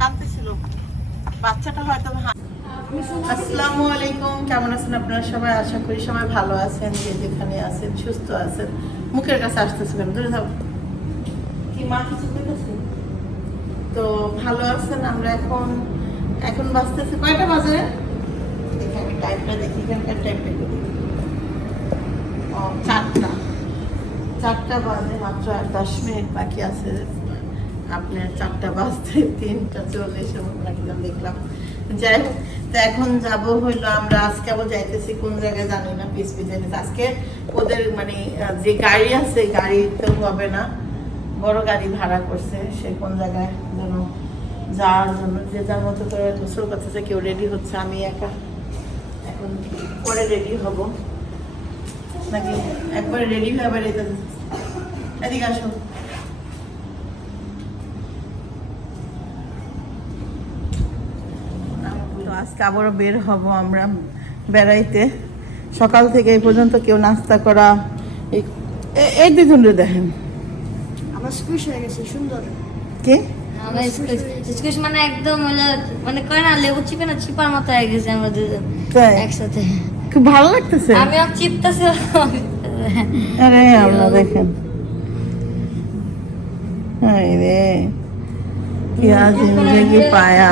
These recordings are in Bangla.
কাঁদতেছিল বাচ্চাটা হয়তো আসসালামু আলাইকুম। কেমন আছেন আপনারা সবাই? আশা করি সবাই ভালো আছেন যে যেখানে আছেন সুস্থ আছেন। মুখের কাছে আসতেছে কেন ধরে যাও কি মা কিছু দেখেছে তো ভালো আছেন আমরা এখন এখন বাজতেছে কয়টা বাজে? এখানে টাইমটা দেখি এখানকার টাইমটা ও চারটা। চারটা বাজে মাত্র আর দশ মিনিট বাকি আছে। আপনার চারটা বাজতে, তিনটা চল্লিশ এমন দেখলাম। যাই তো এখন যাব হইল আমরা, আজকে আবার যাইতেছি কোন জায়গায় জানি না পিস পিস আজকে ওদের মানে যে গাড়ি আছে গাড়িতে হবে না। বড় গাড়ি ভাড়া করছে, সে কোন জায়গায় যেন যাওয়ার জন্য। যে যার মতো করে গোসল করতেছে, কেউ রেডি হচ্ছে, আমি একা। এখন পরে রেডি হব। নাকি একবারে রেডি হয়ে আবার এদিকে আসো তো আজকে আবারও বের হব আমরা বেড়াইতে। সকাল থেকে এই পর্যন্ত কেউ নাস্তা করা এই দুজনরে দেখেন। আমার স্কুইশ হয়ে গেছে সুন্দর। কে? স্কুইশ মানে একদম মানে কয় না লেবু চিপে না চিপার মতো হয়ে গেছে আমরা দুজন একসাথে। খুব ভালো লাগতেছে। আমি আর চিপতেছি আরে আমরা দেখেন। হায় রে কি পায়া।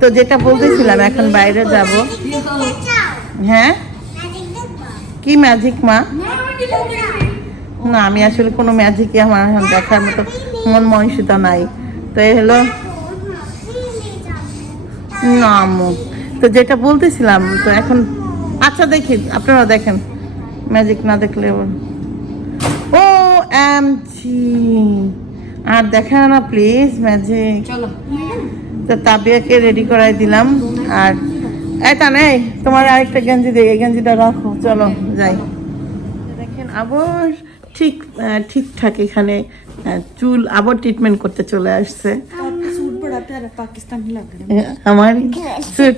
তো যেটা বলতেছিলাম, এখন বাইরে যাব। হ্যাঁ? কি ম্যাজিক মা? না, আমি আসলে কোনো ম্যাজিকই আমার এখন দেখার মতো মন মনসিতা নাই। তো এই হলো না তো যেটা বলতেছিলাম, তো এখন আচ্ছা দেখি আপনারা দেখেন। ম্যাজিক না দেখলে ও, এম জি। আর দেখেন না প্লিজ ম্যাজিক চলো তো তাবিয়াকে রেডি করাই দিলাম আর এই তা নেই তোমার আরেকটা গেঞ্জি দে এই গেঞ্জিটা রাখো চলো যাই দেখেন আবার ঠিক আহ, ঠিকঠাক এখানে আহ, চুল আবার ট্রিটমেন্ট করতে চলে আসছে सूट बड़ा प्यारा पाकिस्तानी लग रहा আমার सूट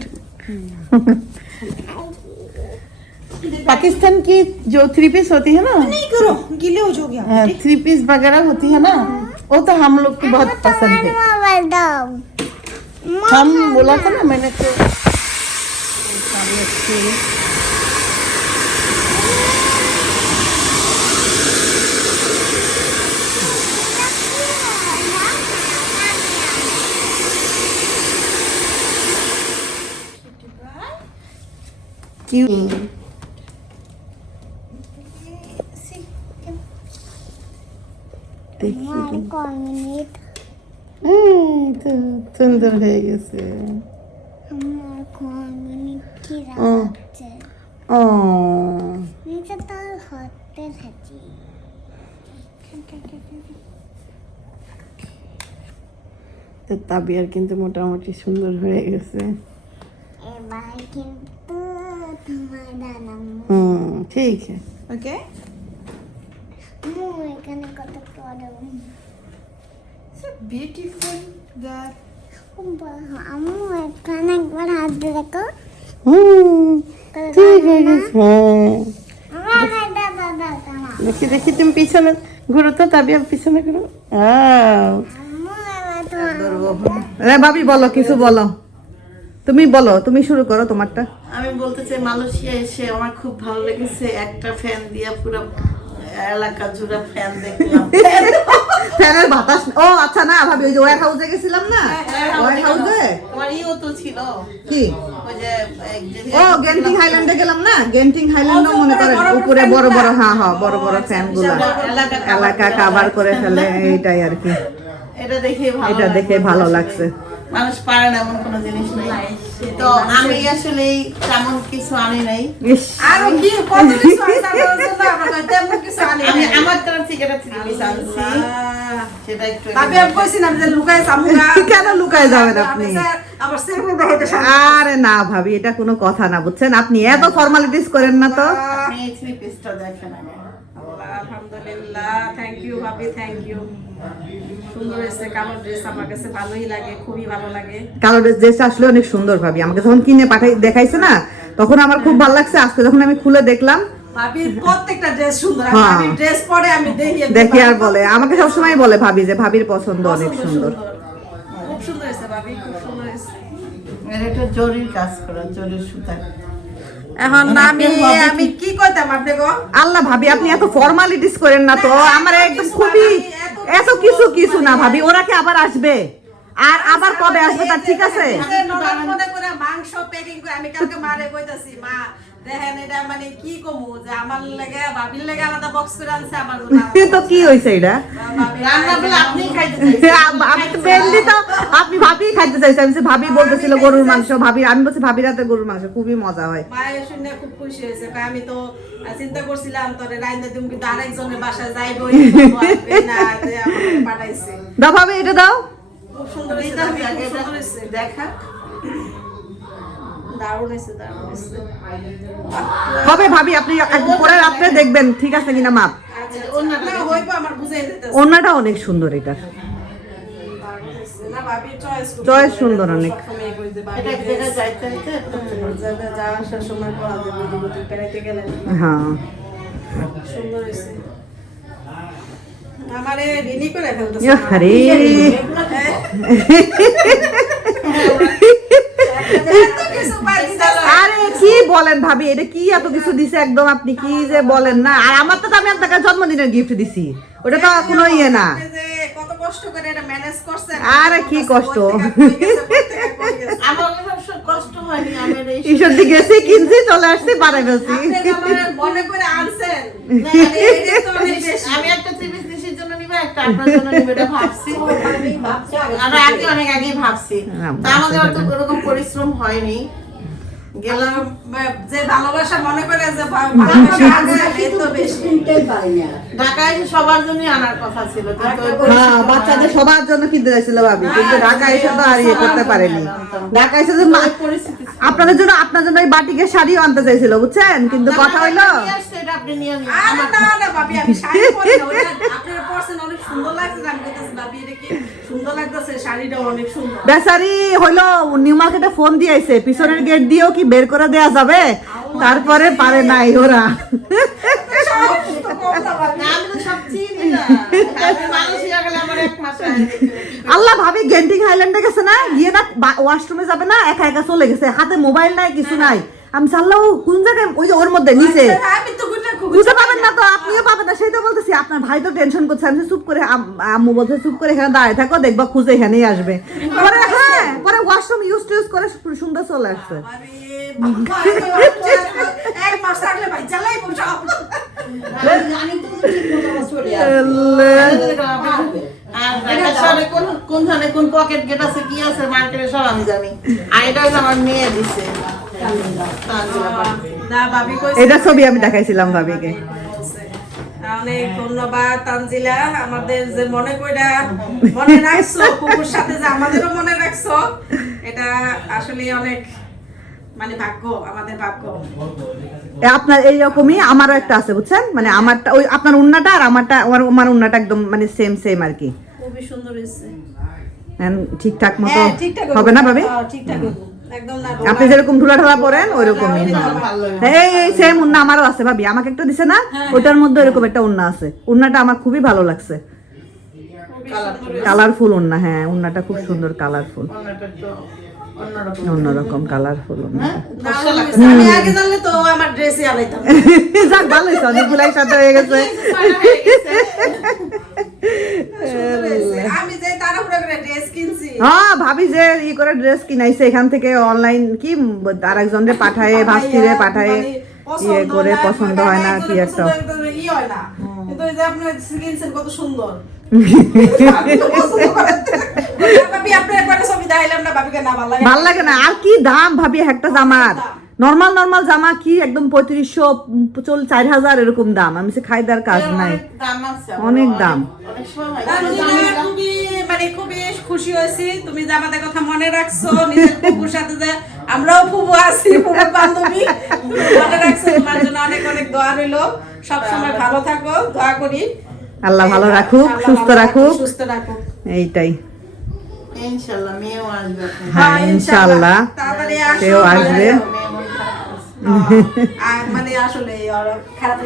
पाकिस्तान की जो थ्री पीस होती है ना नहीं करो गीले हो जाओगे आप थ्री पीस वगैरह होती है ना वो तो हम लोग को बहुत पसंद है हम बोला था ना मैंने तो क्यों সুন্দর হয়ে গেছে। ও। ও। তো তাবিয়ার কিন্তু মোটামুটি সুন্দর হয়ে গেছে। এবার কিন্তু তোমার দানাম হুম ঠিক। আছে মু এখানে কত বিউটিফুল দ্যাট তুমি ভাবি বলো কিছু বলো। তুমি বলো তুমি শুরু করো তোমারটা। আমি বলতে চাই মালয়েশিয়া এসে আমার খুব ভালো লেগেছে। একটা ফ্যান দিয়া পুরো এলাকা জুড়ে ফ্যান দেখলাম। ফ্যানের বাতাস ও আচ্ছা না ভাবি ওই যে ওয়ার হাউসে গেছিলাম না? ওয়ার হাউসে তোমার ইও তো ছিল। কি? ওই যে এক যে- ও গেন্টিং হাইল্যান্ডে গেলাম না? গেন্টিং হাইল্যান্ডও মনে করেন উপরে বড় বড় হ্যাঁ হ্যাঁ বড় বড় ফ্যানগুলা। এলাকা কাভার করে ফেলে এইটাই আর কি। এটা দেখে এটা দেখে ভালো লাগছে। মানুষ পারে না এমন কোনো জিনিস নেই। তো আমি আসলে তেমন কিছু আনি নাই। আর কি কত কিছু তেমন আনি আমি আমার তরফ থেকে এটা থ্রি পিস আনছি। সেটা একটু আমি আমি কইছিলাম যে লুকায় সামুগা কেন লুকায় যাবেন আপনি? আরে না ভাবি এটা কোনো কথা না বুঝছেন? আপনি এত ফর্মালিটিস করেন না তো। আপনি থ্রি পিসটা দেখেন আলহামদুলিল্লাহ। থ্যাংক ইউ ভাবি থ্যাংক ইউ কালো ড্রেস আমার কাছে ভালোই লাগে খুবই ভালো লাগে। কালো ড্রেস ড্রেসটা আসলে অনেক সুন্দর ভাবি। আমাকে যখন কিনে পাঠাই দেখাইছে না তখন আমার খুব ভালো লাগছে। আজকে যখন আমি খুলে দেখলাম ভাবির প্রত্যেকটা ড্রেস সুন্দর। আর হ্যাঁ। দেখি আর বলে। আমাকে সবসময় বলে ভাবি যে ভাবির পছন্দ অনেক সুন্দর। খুব সুন্দর ভাবি খুব সুন্দর হয়েছে। জরির কাজ করা জরির সুতা। এখন আমি আমি কি কইতাম আল্লাহ ভাবি আপনি এত ফর্মালিটিস করেন না তো। আমার একদম খুবই এত কিছু কিছু না ভাবি, ওরা কি আবার আসবে? আর আবার কবে আসবে তার ঠিক আছে? মাংস প্যাকিং করে আমি কালকে মারে কইতাছি, মা দেখেন এটা মানে কি কমু যে আমার লাগে ভাবির লাগে আলাদা বক্স করে আনছে আমার জন্য তো কি হয়েছে এটা? রান্না বলে আপনি খাইতে চাইছেন আপনি তো mainly তো আপনি ভাবি খাইতে চাইছেন। আমি ভাবি বলতেছিল গরুর মাংস ভাবি আমি বলছি ভাবি রাতে গরুর মাংস খুবই মজা হয়। মায়ের শুনে খুব খুশি হয়েছে। আমি তো চিন্তা করছিলাম তোরে রাইন্দা কিন্তু আরেকজনের বাসায় যাইব না যে আমাকে পাঠাইছে। দাও ভাবি এটা দাও। খুব সুন্দর দেখা। দারুণ হয়েছে দারুণ হয়েছে। হবে ভাবি আপনি একদিন পরে রাত্রে দেখবেন ঠিক আছে কিনা মাপ? আচ্ছা আচ্ছা। অনেক সুন্দর এটা। চয়েস সুন্দর অনেক। হ্যাঁ। সুন্দর হয়েছে। আমারে করে আরে এত কিছু পাইছি আরে কি বলেন ভাবি? এটা কি এত কিছু দিছে একদম আপনি কি যে বলেন না? আর আমার তো আমি আপনাকে জন্মদিনের গিফট দিছি। ওটা তো কোনো ইয়ে না। কত কষ্ট করে এটা ম্যানেজ করছেন আরে কি কষ্ট। আমার কষ্ট হয়নি আমার ঈশ্বর দিকে গেছি কিনছি চলে আসছি বাড়াই ফেলছি। মনে করে আনছেন। আমি একটা পিস নিশির জন্য নিবো একটা আপনার জন্য নিবো এটা ভাবছি। আমরা আগে অনেক আগেই ভাবছি। তা আমাদের অত ওরকম পরিশ্রম হয়নি। গেলাম যে ভালোবাসা মনে করে যে বেশি। ঢাকায় সবার জন্য আনার কথা ছিল হ্যাঁ বাচ্চাদের সবার জন্য কিনতে যাচ্ছিল ভাবি কিন্তু ঢাকা এসে তো আর ইয়ে করতে পারেনি। ঢাকা এসে যে। আপনাদের জন্য আপনার জন্য ওই বাটিকে শাড়িও আনতে চাইছিল বুঝছেন? কিন্তু কথা হইল আপনি নিয়ে সুন্দর লাগতেছে শাড়িটা অনেক সুন্দর। বেচারি হইল নিউ মার্কেটে ফোন দিয়েছে পিছনের গেট দিয়েও কি বের করে দেয়া যাবে? তারপরে পারে নাই ওরা। আল্লাহ ভাবি গেন্টিং হাইল্যান্ডে গেছে না? গিয়ে না ওয়াশরুমে যাবে না? একা একা চলে গেছে। হাতে মোবাইল নাই কিছু নাই। আমি চাল্লাহ কোন জায়গায়? ওই যে ওর মধ্যে নিচে। আচ্ছা, বুঝতে পারবেন না তো আপনিও পাবেন না সেই তো বলতেছি আপনার ভাই তো টেনশন করছে আমি চুপ করে আম্মু বলছে চুপ করে এখানে দাঁড়িয়ে থাকো দেখবা খুঁজে এখানেই আসবে পরে হ্যাঁ পরে ওয়াশরুম ইউজ টু ইউজ করে সুন্দর চলে আসছে কোন কোন পকেট গেট আছে কি আছে মার্কেটে সব আমি জানি আর আমার মেয়ে দিছে এটা ছবি আমি দেখাইছিলাম ভাবিকে। অনেক ধন্যবাদ তানজিলা আমাদের যে মনে কইরা মনে রাখছো কুকুর সাথে যে আমাদেরও মনে রাখছো এটা আসলে অনেক মানে ভাগ্য আমাদের ভাগ্য। আপনার এইরকমই আমারও একটা আছে বুঝছেন? মানে আমারটা ওই আপনার উন্নাটা আর আমারটা আমার আমার উন্নাটা একদম মানে সেম সেম আর কি। খুবই সুন্দর হয়েছে। ঠিকঠাক মতো হ্যাঁ, ঠিকঠাক হবে না ভাবি? হ্যাঁ, ঠিকঠাক আপনি যেরকম ঢুলা ঢালা পরেন ওইরকমই আমার এই এই সেম উন্না আমারও আছে ভাবি। আমাকে একটা দিছে না? ওটার মধ্যে এরকম একটা উন্না আছে। উন্নাটা আমার খুবই ভালো লাগছে। কালারফুল উন্না হ্যাঁ উন্নাটা খুব সুন্দর কালারফুল। অন্যরকম। অন্যরকম কালারফুল উন্না। হ্যাঁ? না, ফর্সা লাগছে। আমি আগে জানলে তো আমার ড্রেসই আলাইতাম যাক ভালো হয়েছে অনেকগুলাই সাথে হয়ে গেছে। হয়ে ভাবি যে ই করে ড্রেস কিনাইছে এখান থেকে অনলাইন কি পাঠায় ভাস্তিরে পাঠায় মানে ইয়ে করে পছন্দ মানে হয় না কি একটা। কত সুন্দর। ভালো লাগে না। আর কি দাম ভাবি একটা জামার? নর্মাল নর্মাল জামা কি একদম পঁয়ত্রিশশো চল চার হাজার এরকম দাম। আমি সে খাইদার কাজ নাই। অনেক দাম হয়। মানে খুবই খুশি হয়েছি। তুমি যে আমাদের কথা মনে রাখছো নিজের ফুপুর সাথে যে আমরাও ফুবু আছি বান্ধবী। মনে রাখছো তোমার জন্য অনেক অনেক দোয়া রইল। সব সময় ভালো থাকো দোয়া করি। আল্লাহ ভালো রাখুক সুস্থ রাখুক সুস্থ রাখুক। এইটাই। ইনশাল্লাহ মেয়েও আসবে। হ্যাঁ ইনশাআল্লাহ সেও আসবে।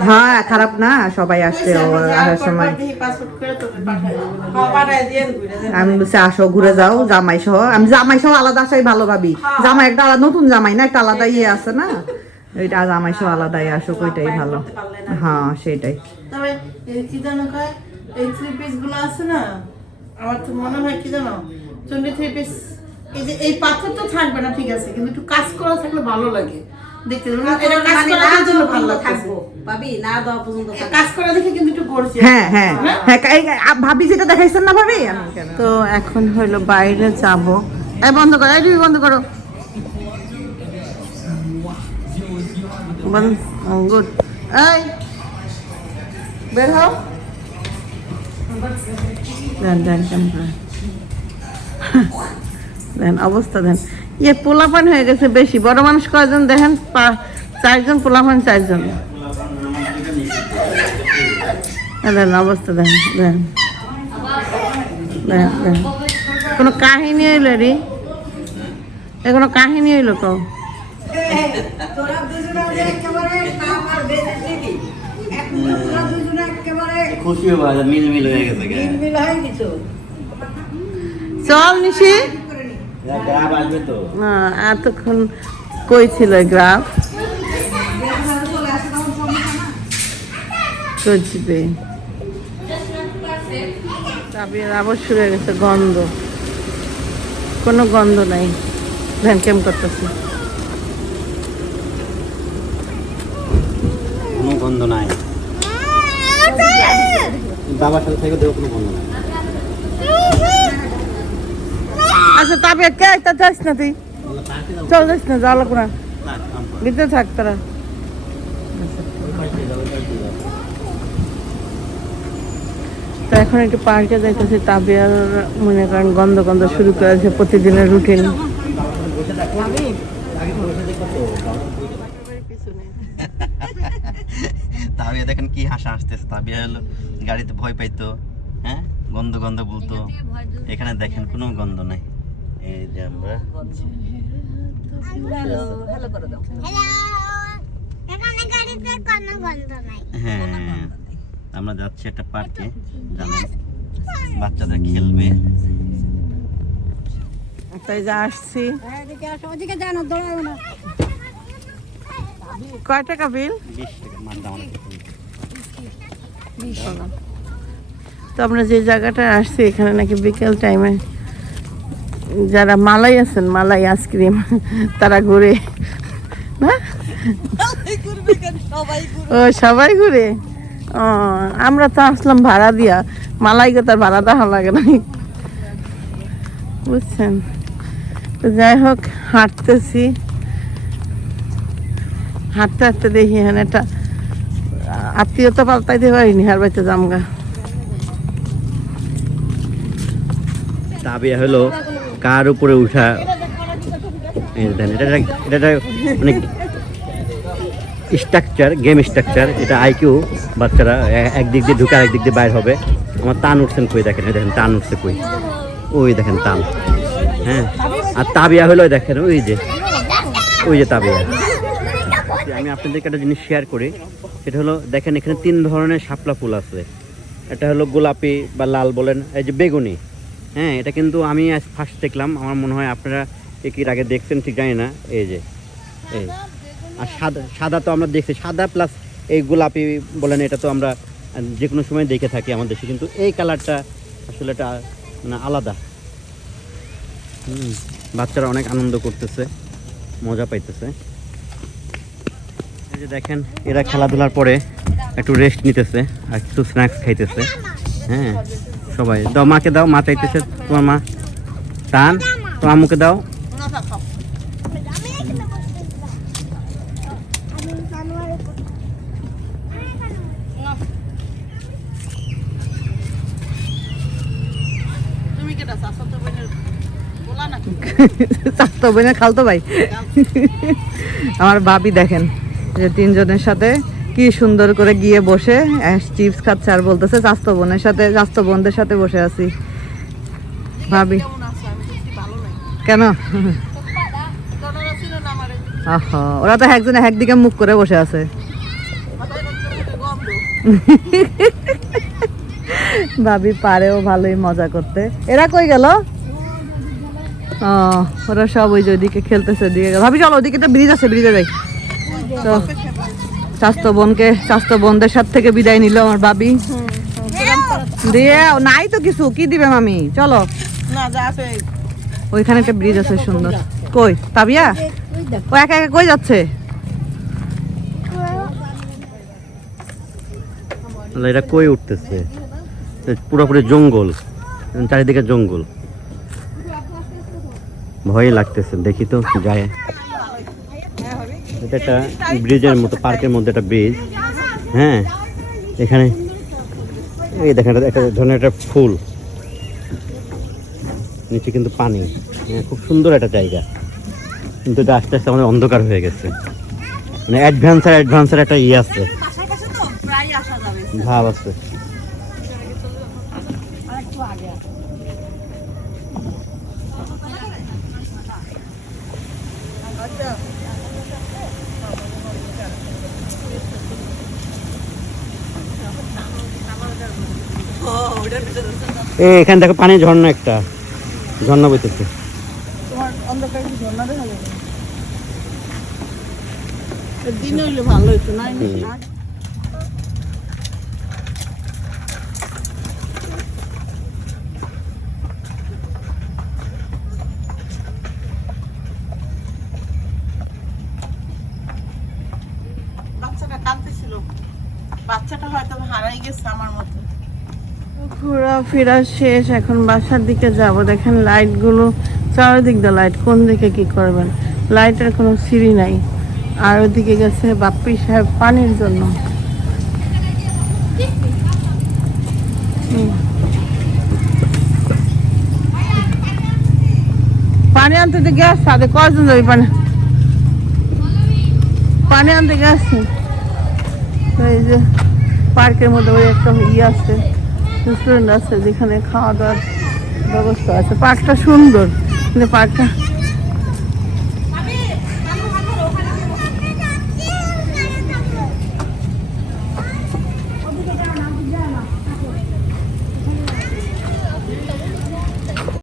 হ্যাঁ খারাপ না সবাই আসছে আসার সময়। হ্যাঁ। আমি বলছি আসো ঘুরে যাও জামাই সহ আমি জামাই সহ আলাদা আসাই ভালো ভাবি জামাই একটা আলাদা নতুন জামাই না একটা আলাদা ইয়ে আছে না? ওইটা জামাই সহ আলাদাই আসো ওইটাই ভালো। হ্যাঁ সেটাই। তবে এই কি জানো কয় এই থ্রি পিসগুলো আছে না আমার তো মনে হয় কি জানো চন্ডি থ্রি পিস এই যে এই পাথর তো থাকবে না ঠিক আছে কিন্তু একটু কাজ করা থাকলে ভালো লাগে। মানে ভাবি না দেওয়া পর্যন্ত থাকব কাজ করা দেখে কিন্তু একটু গড়ছে হ্যাঁ হ্যাঁ। হ্যাঁ ভাবি যেটা দেখাইছেন না ভাবি? তো এখন হইল বাইরে যাব। এই বন্ধ করো এই বন্ধ করো। গুড। এই বের হও। দেন দেন দেন অবস্থা দেন। ইয়ে পোলাপান হয়ে গেছে বেশি। বড় মানুষ কয়জন দেখেন? চারজন পোলাপান চারজন। দেন অবস্থা দেন দেন। কোনো কাহিনী হইল রে? এ কোনো কাহিনী হইল কও খুশি হয়ে গেছো চল নিশি। এতক্ষণ কই ছিল গ্রাফ? চাবির আবার শুরু হয়ে গেছে গন্ধ। কোনো গন্ধ নাই। ধ্যান কেম করতেছি। কোনো গন্ধ নাই। বাবার সাথে থেকে দেবো কোনো গন্ধ নাই। আচ্ছা তবে কে তা যাস না তুই? চল যাস না যাওয়া লাগবো না। ভিতরে থাক তারা। তো এখন একটু পার্কে যাইতেছি তাবিয়ার মনে করেন গন্ধ গন্ধ শুরু করেছে প্রতিদিনের রুটিন তাবিয়া দেখেন কি হাসা আসতেছে তাবিয়া হলো গাড়িতে ভয় পাইতো হ্যাঁ? গন্ধ গন্ধ বলতো। এখানে দেখেন কোনো গন্ধ নাই। এই যে আমরা হ্যালো এখানে গাড়িতে কোনো গন্ধ নাই। হ্যাঁ আমরা যাচ্ছি একটা পার্কে। বাচ্চাদের খেলবে। তাই যা আসছি। কয় টাকা বিল? তো আমরা যে জায়গাটা আসছি এখানে নাকি বিকেল টাইমে যারা মালাই আছেন মালাই আইসক্রিম তারা ঘুরে। না? ও সবাই ঘুরে? ও আমরা তো আসলাম ভাড়া দিয়া। মালাইকে তার ভাড়া দেওয়া লাগে না। বুঝছেন? তো যাই হোক হাঁটতেছি। হাঁটতে হাঁটতে দেখি এখানে একটা আত্মীয়তা পাল্টাইতে পারিনি হার বাচ্চা জামগা তাবিয়া হলো কার উপরে উঠা? এটা এটা মানে স্ট্রাকচার গেম স্ট্রাকচার এটা আইকিউ বাচ্চারা একদিক দিয়ে ঢুকে একদিক দিয়ে বাইর হবে। আমার টান উঠছেন কই? দেখেন দেখেন টান উঠছে কই? ওই দেখেন টান হ্যাঁ আর তাবিয়া হলো, দেখেন, ওই যে ওই যে তাবিয়া। আমি আপনাদেরকে একটা জিনিস শেয়ার করি, সেটা হলো, দেখেন, এখানে তিন ধরনের শাপলা ফুল আছে। এটা হলো গোলাপি বা লাল বলেন, এই যে বেগুনি। হ্যাঁ এটা কিন্তু আমি আজ ফার্স্ট দেখলাম। আমার মনে হয় আপনারা কি আগে দেখছেন ঠিক জানি না। এই যে, এই। আর সাদা সাদা তো আমরা দেখছি। সাদা প্লাস এই গোলাপি বলেন, এটা তো আমরা যে কোনো সময় দেখে থাকি আমাদের দেশে। কিন্তু এই কালারটা আসলে এটা মানে আলাদা। হুম, বাচ্চারা অনেক আনন্দ করতেছে, মজা পাইতেছে। এই যে দেখেন, এরা খেলাধুলার পরে একটু রেস্ট নিতেছে, আর কিছু স্ন্যাক্স খাইতেছে। হ্যাঁ। সবাই দাও মাকে দাও মা চাইতেছে তোমার মা। টান তোমার মুখে দাও। চাস্তো বোনের খালতো ভাই। আমার ভাবি দেখেন যে তিনজনের সাথে কি সুন্দর করে গিয়ে বসে চিপস খাচ্ছে আর বলতেছে, চাস্তো বোনের সাথে, চাস্তো বোনদের সাথে বসে আছি। ভাবি। কেন? ওরা তো একজনে একদিকে মুখ করে বসে আছে। ভাবি পারেও ভালোই মজা করতে। এরা কই গেল? ওরা সব ওই যে ওইদিকে খেলতেছে, ওইদিকে গেল। ভাবি, চলো ওইদিকে তো ব্রিজ আছে, ব্রিজে যাই। তো স্বাস্থ্য বোনকে স্বাস্থ্য বোনদের সাথে থেকে বিদায় নিল আমার ভাবি। দিয়ে নাই তো কিছু কি দিবে মামি? চলো। ওইখানে একটা ব্রিজ আছে সুন্দর। কই? তাবিয়া? ও একা একা কই যাচ্ছে? এটা কই উঠতেছে? পুরোপুরি জঙ্গল চারিদিকে জঙ্গল। ভয় লাগতেছে দেখি তো যায়। এটা একটা ব্রিজের মতো, পার্কের মধ্যে একটা ব্রিজ। হ্যাঁ এখানে। এই দেখেন, একটা ধরনের একটা ফুল। নিচে কিন্তু পানি। হ্যাঁ খুব সুন্দর একটা জায়গা। কিন্তু এটা আস্তে আস্তে আমাদের অন্ধকার হয়ে গেছে। মানে অ্যাডভান্সার অ্যাডভান্সার একটা ইয়ে আছে। ভাব আছে। এ এখানে দেখো পানি ঝর্ণা একটা। ঝর্ণা বইতেছে। বাচ্চাটা কাঁদতেছিল। বাচ্চাটা হয়তো হারাই গেছে আমার মতো। ঘোরাফেরা শেষ, এখন বাসার দিকে যাব। দেখেন লাইটগুলো চারিদিক দিয়ে লাইট কোন দিকে কি করবেন? লাইটের কোনো সিঁড়ি নাই। আর ওদিকে গেছে বাপ্পি সাহেব পানির জন্য। পানি আনতে তো গ্যাস সাথে কজন যাবে পানি? পানি আনতে গেছে? এই যে, পার্কের মধ্যে ওই একটা ইয়ে আছে। রেস্টুরেন্ট আছে যেখানে খাওয়া দাওয়ার ব্যবস্থা আছে। পার্কটা সুন্দর কিন্তু পার্কটা